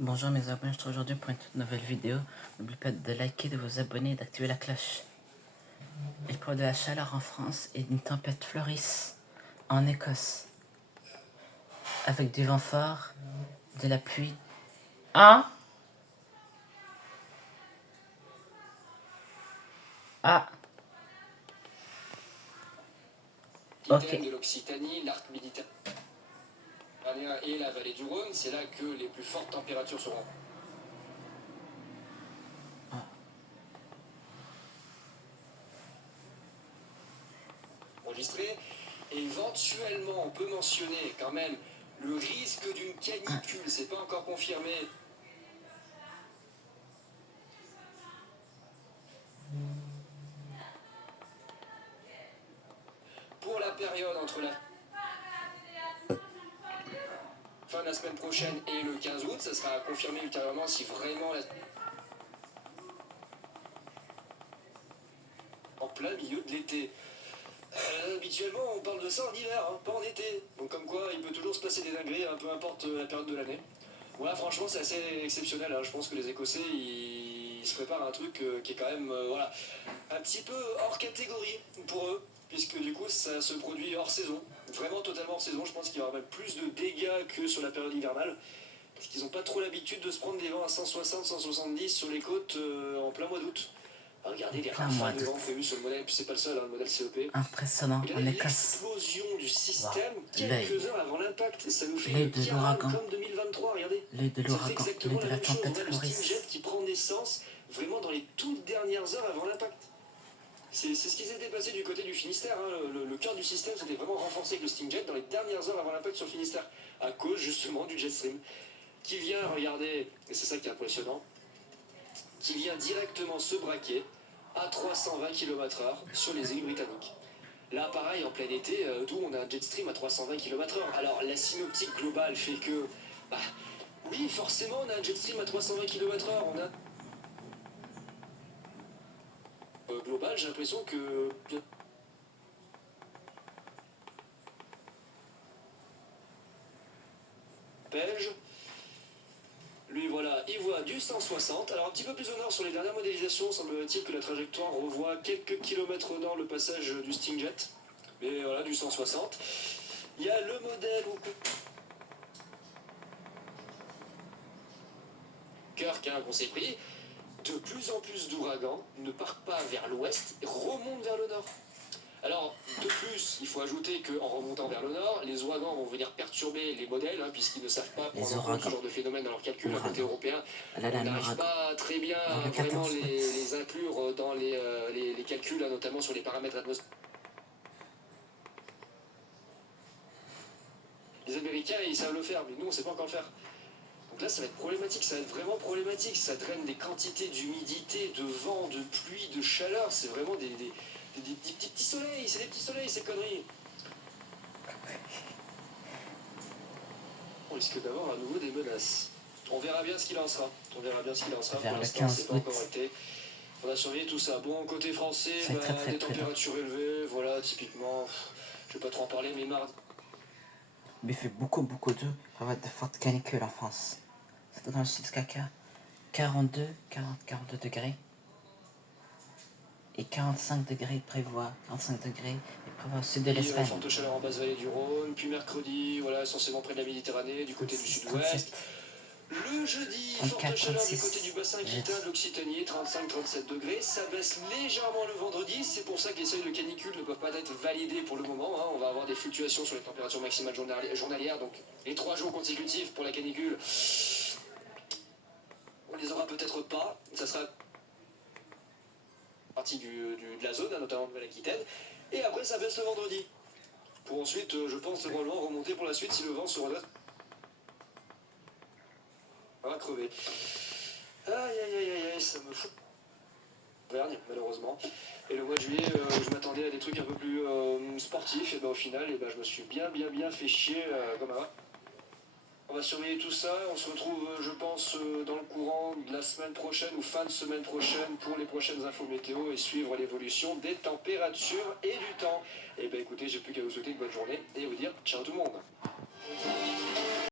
Bonjour mes abonnés, je suis aujourd'hui pour une toute nouvelle vidéo. N'oubliez pas de liker, de vous abonner et d'activer la cloche. Il pleut de la chaleur en France et une tempête fleurisse en Écosse. Avec du vent fort, de la pluie. Ah Ah Ok. De l'Occitanie, l'arc méditerranéen et la vallée du Rhône, c'est là que les plus fortes températures seront enregistrées. Et éventuellement, on peut mentionner quand même le risque d'une canicule, c'est pas encore confirmé. Pour la période entre la fin de la semaine prochaine et le 15 août, ça sera confirmé ultérieurement si vraiment en plein milieu de l'été. Habituellement, on parle de ça en hiver, hein, pas en été. Donc comme quoi, il peut toujours se passer des dingueries, hein, peu importe la période de l'année. Ouais, franchement, c'est assez exceptionnel. Hein. Je pense que les Écossais, ils se préparent à un truc qui est quand même, voilà, un petit peu hors catégorie pour eux, puisque du coup, ça se produit hors saison, vraiment totalement hors saison. Je pense qu'il y aura même plus de dégâts que sur la période hivernale, parce qu'ils n'ont pas trop l'habitude de se prendre des vents à 160, 170 sur les côtes en plein mois d'août. Regardez les rafales de vent prévues sur le modèle, puis c'est pas le seul, hein, le modèle CEP. Impressionnant, en Écosse. L'explosion du système quelques heures avant l'impact, ça nous fait une de l'ouragan, comme 2023, regardez. l'œil de l'ouragan, l'œil de la tempête on a le Stingjet qui prend naissance vraiment dans les toutes dernières heures avant l'impact. C'est ce qui s'était passé du côté du Finistère, hein. Le cœur du système s'était vraiment renforcé avec le Stingjet dans les dernières heures avant l'impact sur le Finistère, à cause justement du Jetstream, qui vient, regardez, et c'est ça qui est impressionnant, qui vient directement se braquer à 320 km/h sur les îles britanniques. Là, pareil, en plein été, d'où on a un Jetstream à 320 km/h. Alors, la synoptique globale fait que, bah, oui, forcément, on a un Jetstream à 320 km/h. On a global, j'ai l'impression que belge. Lui, voilà, il voit du 160. Alors, un petit peu plus au nord sur les dernières modélisations, semble-t-il que la trajectoire revoit quelques kilomètres au nord le passage du Stingjet. Mais voilà, du 160. Il y a le modèle Kirk, hein, qu'on s'est pris. De plus en plus d'ouragans ne partent pas vers l'ouest et remontent vers le nord. Alors, de plus, il faut ajouter qu'en remontant vers le nord, les ouragans vont venir perturber les modèles, hein, puisqu'ils ne savent pas prendre en compte ce genre de phénomène dans leurs calculs à côté européen. On n'arrive pas très bien à vraiment les inclure dans les calculs, hein, notamment sur les paramètres atmosphériques. Les Américains, ils savent le faire, mais nous, on ne sait pas encore le faire. Donc là, ça va être problématique, ça va être vraiment problématique. Ça draine des quantités d'humidité, de vent, de pluie, de chaleur. C'est vraiment des petits soleils, c'est des petits soleils, ces conneries. On risque d'avoir à nouveau des menaces. On verra bien ce qu'il en sera. On verra bien ce qu'il en sera. Pour l'instant, c'est pas encore été. On va surveiller tout ça. Bon, côté français, des températures élevées, voilà, typiquement. Je vais pas trop en parler, mais mardi. Mais il fait beaucoup d'eau. Il va y avoir de fortes canicules en France. C'est dans le sud jusqu'à 42 degrés. Et 45 degrés, il prévoit. 45 degrés, il prévoit au sud de l'Espagne. Forte chaleur en basse vallée du Rhône. Puis mercredi, voilà, essentiellement près de la Méditerranée, du côté du sud-ouest. Le jeudi, forte chaleur du côté du bassin aquitain de l'Occitanie, 35-37 degrés. Ça baisse légèrement le vendredi. C'est pour ça que les seuils de canicule ne peuvent pas être validés pour le moment. Hein. On va avoir des fluctuations sur les températures maximales journalières. Donc les 3 jours consécutifs pour la canicule, on les aura peut-être pas. Ça sera partie de la zone, hein, notamment de Nouvelle-Aquitaine. Et après, ça baisse le vendredi. Pour ensuite, je pense, probablement remonter pour la suite si le vent se redresse. On va crever. Aïe aïe aïe aïe aïe, ça me fout. Vergne, malheureusement. Et le mois de juillet, je m'attendais à des trucs un peu plus sportifs. Et ben au final, je me suis bien fait chier comme avant. On va surveiller tout ça. On se retrouve, je pense, dans le courant de la semaine prochaine ou fin de semaine prochaine pour les prochaines infos météo et suivre l'évolution des températures et du temps. Et ben écoutez, j'ai plus qu'à vous souhaiter une bonne journée et vous dire ciao tout le monde.